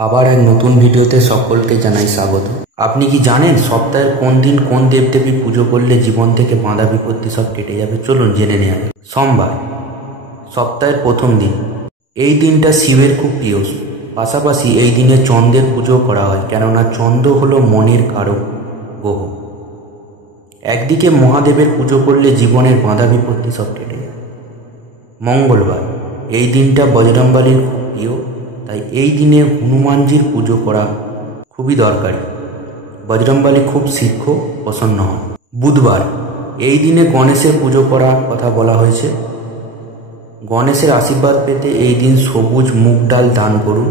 আবার এক নতুন ভিডিওতে সকলকে জানাই স্বাগত। আপনি কি জানেন সপ্তাহের কোন দিন কোন দেবদেবী পুজো করলে জীবন থেকে বাঁধা বিপত্তি সব কেটে যাবে? চলুন জেনে নেওয়া যাক। সোমবার, সপ্তাহের প্রথম দিন। এই দিনটা শিবের খুব প্রিয়। পাশাপাশি এই দিনে চন্দ্রের পুজো করা হয়, কেননা চন্দ্র হলো মনের কারক গ্রহ। একদিকে মহাদেবের পুজো করলে জীবনের বাঁধা বিপত্তি সব কেটে যায়। মঙ্গলবার, এই দিনটা বজরংবলীর খুব প্রিয়, তাই এই দিনে হনুমানজির পুজো করা খুবই দরকারি। বজরংবলী খুব শীঘ্র প্রসন্ন হন। বুধবার, এই দিনে গণেশের পুজো করার কথা বলা হয়েছে। গণেশের আশীর্বাদ পেতে এই দিন সবুজ মুগ ডাল দান করুন।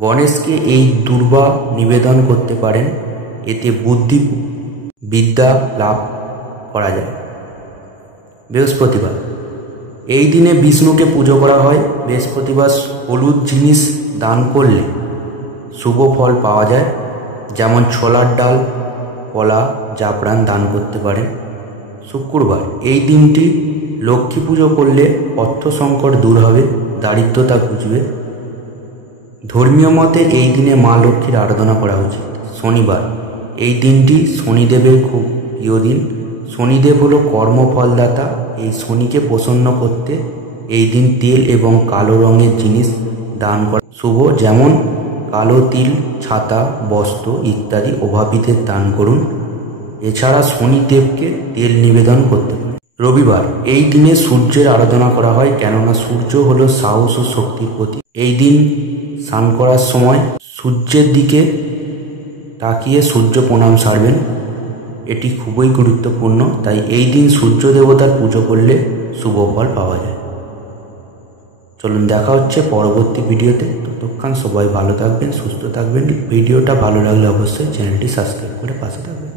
গণেশকে এই দুর্বা নিবেদন করতে পারেন, এতে বুদ্ধি বিদ্যা লাভ করা যায়। বৃহস্পতিবার, এই দিনে বিষ্ণুকে পুজো করা হয়। বৃহস্পতিবার হলুদ জিনিস দান করলে শুভ ফল পাওয়া যায়, যেমন ছোলার ডাল, কলা, জাফরান দান করতে পারেন। শুক্রবার, এই দিনটি লক্ষ্মী পুজো করলে অর্থ সংকট দূর হবে, দারিদ্রতা ঘুচবে। ধর্মীয় মতে এই দিনে মা লক্ষ্মীর আরাধনা করা উচিত। শনিবার, এই দিনটি শনিদেবের খুব প্রিয় দিন। শনিদেব হলো কর্মফলদাতা। এই শনিকে প্রসন্ন করতে এই দিন তেল এবং কালো রঙের জিনিস দান করা শুভ, যেমন কালো তিল, ছাতা, বস্ত্র ইত্যাদি অভাবীদের দান করুন। এছাড়া শনিদেবকে তেল নিবেদন করতে পারেন। রবিবার, এই দিনে সূর্যের আরাধনা করা হয়, কেননা সূর্য হলো সাহস ও শক্তির প্রতীক। এই দিন স্নান করার সময় সূর্যের দিকে তাকিয়ে সূর্য প্রণাম সারবেন, এটি খুবই গুরুত্বপূর্ণ। তাই এই দিন সূর্য দেবতার পুজো করলে শুভ ফল পাওয়া যায়। চলুন দেখা হচ্ছে পরবর্তী ভিডিওতে। ততক্ষণ সবাই ভালো থাকবেন, সুস্থ থাকবেন। ভিডিওটা ভালো লাগলে অবশ্যই চ্যানেলটি সাবস্ক্রাইব করে পাশে থাকবেন।